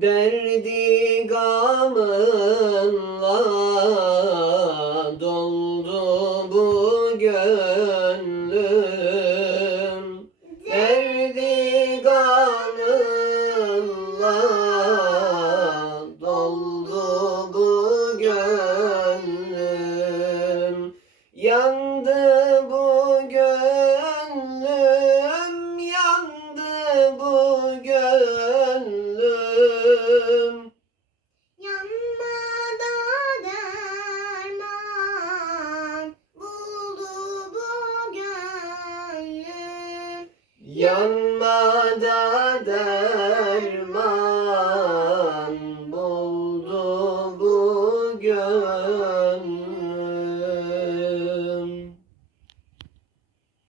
Derdi gamınla doldu bu gönlüm. Derdi gamınla doldu bu gönlüm. Yandı bu gönlüm, yandı bu gönlüm Yanmada derman buldu bu gönlüm. Yanmada derman buldu bu gönlüm